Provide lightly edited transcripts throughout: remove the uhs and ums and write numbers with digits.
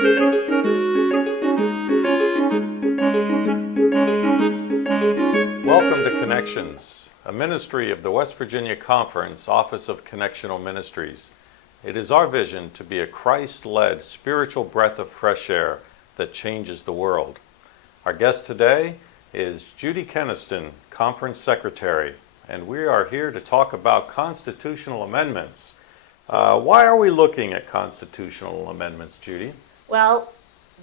Welcome to Connexions, a ministry of the West Virginia Conference Office of Connectional Ministries. It is our vision to be a Christ-led spiritual breath of fresh air that changes the world. Our guest today is Judi Kenaston, Conference Secretary, and we are here to talk about constitutional amendments. Why are we looking at constitutional amendments, Judi? Well,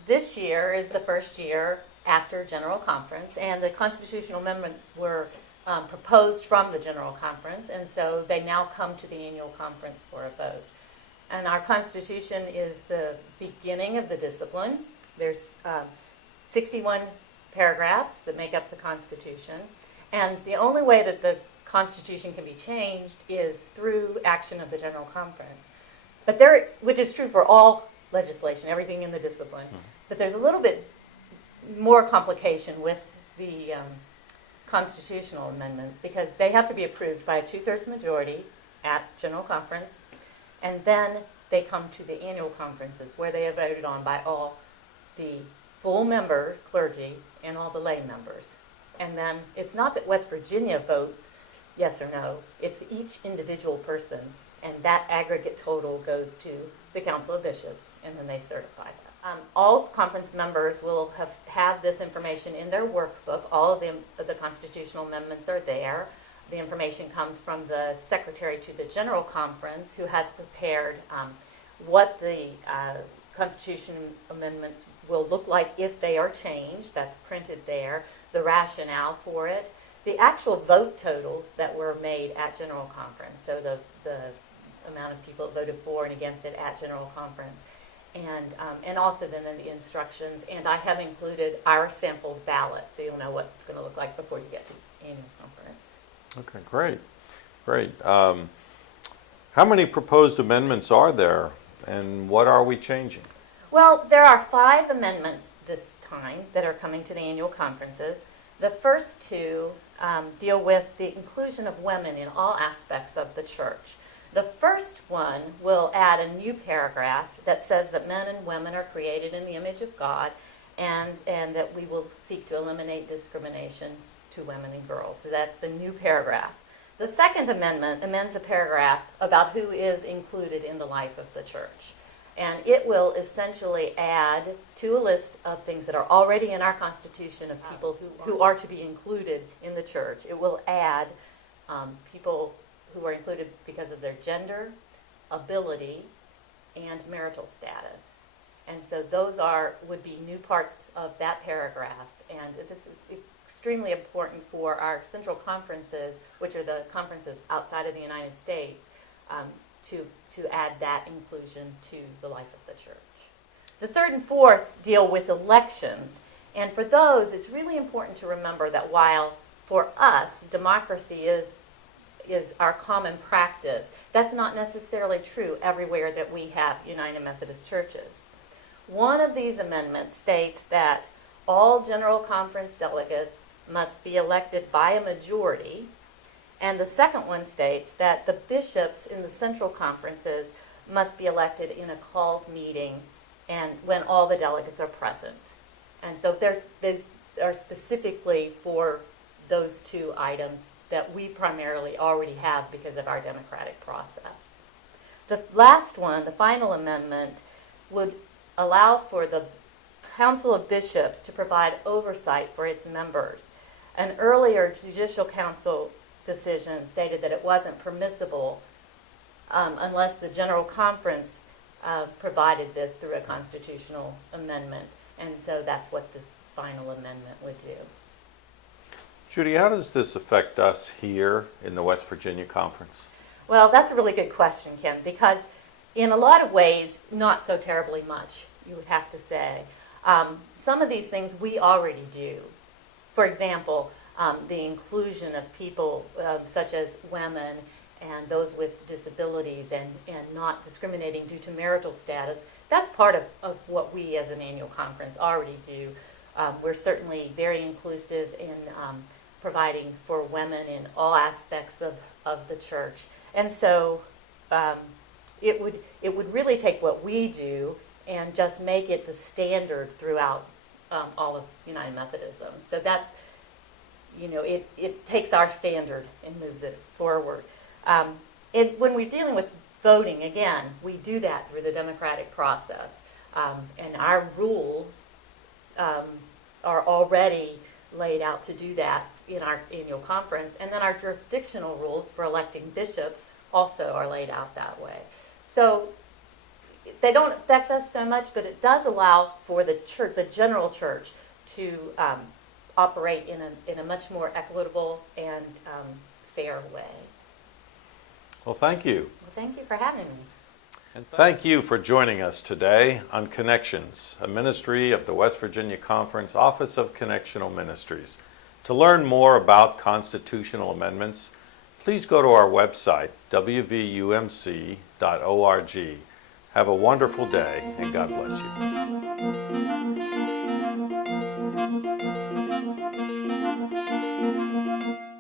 this year is the first year after General Conference, and the constitutional amendments were proposed from the General Conference, and so they now come to the annual conference for a vote. And our Constitution is the beginning of the discipline. There's 61 paragraphs that make up the Constitution, and the only way that the Constitution can be changed is through action of the General Conference. But which is true for all legislation, everything in the discipline. But there's a little bit more complication with the constitutional amendments because they have to be approved by a 2/3 majority at General Conference, and then they come to the annual conferences where they are voted on by all the full member clergy and all the lay members. And then it's not that West Virginia votes yes or no, it's each individual person, and that aggregate total goes to the Council of Bishops, and then they certify that. All conference members will have this information in their workbook. All of the constitutional amendments are there. The information comes from the Secretary to the General Conference, who has prepared what the constitution amendments will look like if they are changed. That's printed there. The rationale for it. The actual vote totals that were made at General Conference, so the amount of people that voted for and against it at General Conference, and also then the instructions. And I have included our sample ballot, so you'll know what it's going to look like before you get to annual conference. Okay, great. How many proposed amendments are there, and what are we changing? Well, there are 5 amendments this time that are coming to the annual conferences. The first 2 deal with the inclusion of women in all aspects of the church. The first one will add a new paragraph that says that men and women are created in the image of God, and that we will seek to eliminate discrimination to women and girls. So that's a new paragraph. The second amendment amends a paragraph about who is included in the life of the church. And it will essentially add to a list of things that are already in our Constitution of people who are to be included in the church. It will add people who are included because of their gender, ability, and marital status. And so those would be new parts of that paragraph. And it's extremely important for our central conferences, which are the conferences outside of the United States, to add that inclusion to the life of the church. The third and fourth deal with elections. And for those, it's really important to remember that while for us, democracy is our common practice, that's not necessarily true everywhere that we have United Methodist churches. One of these amendments states that all General Conference delegates must be elected by a majority, and the second one states that the bishops in the central conferences must be elected in a called meeting and when all the delegates are present. And so these are specifically for those 2 items that we primarily already have because of our democratic process. The last one, the final amendment, would allow for the Council of Bishops to provide oversight for its members. An earlier Judicial Council decision stated that it wasn't permissible unless the General Conference provided this through a constitutional amendment. And so that's what this final amendment would do. Judi, how does this affect us here in the West Virginia Conference? Well, that's a really good question, Ken, because in a lot of ways, not so terribly much, you would have to say. Some of these things we already do. For example, the inclusion of people such as women and those with disabilities and not discriminating due to marital status, that's part of what we as an annual conference already do. We're certainly very inclusive in providing for women in all aspects of the church. And so it would really take what we do and just make it the standard throughout all of United Methodism. So that's, it takes our standard and moves it forward. When we're dealing with voting, again, we do that through the democratic process. And our rules are already laid out to do that in our annual conference. And then our jurisdictional rules for electing bishops also are laid out that way. So they don't affect us so much, but it does allow for the church, the general church, to operate in a much more equitable and fair way. Well, thank you. Well, thank you for having me. And thank you for joining us today on Connections, a ministry of the West Virginia Conference Office of Connectional Ministries. To learn more about constitutional amendments, please go to our website, wvumc.org. Have a wonderful day, and God bless you.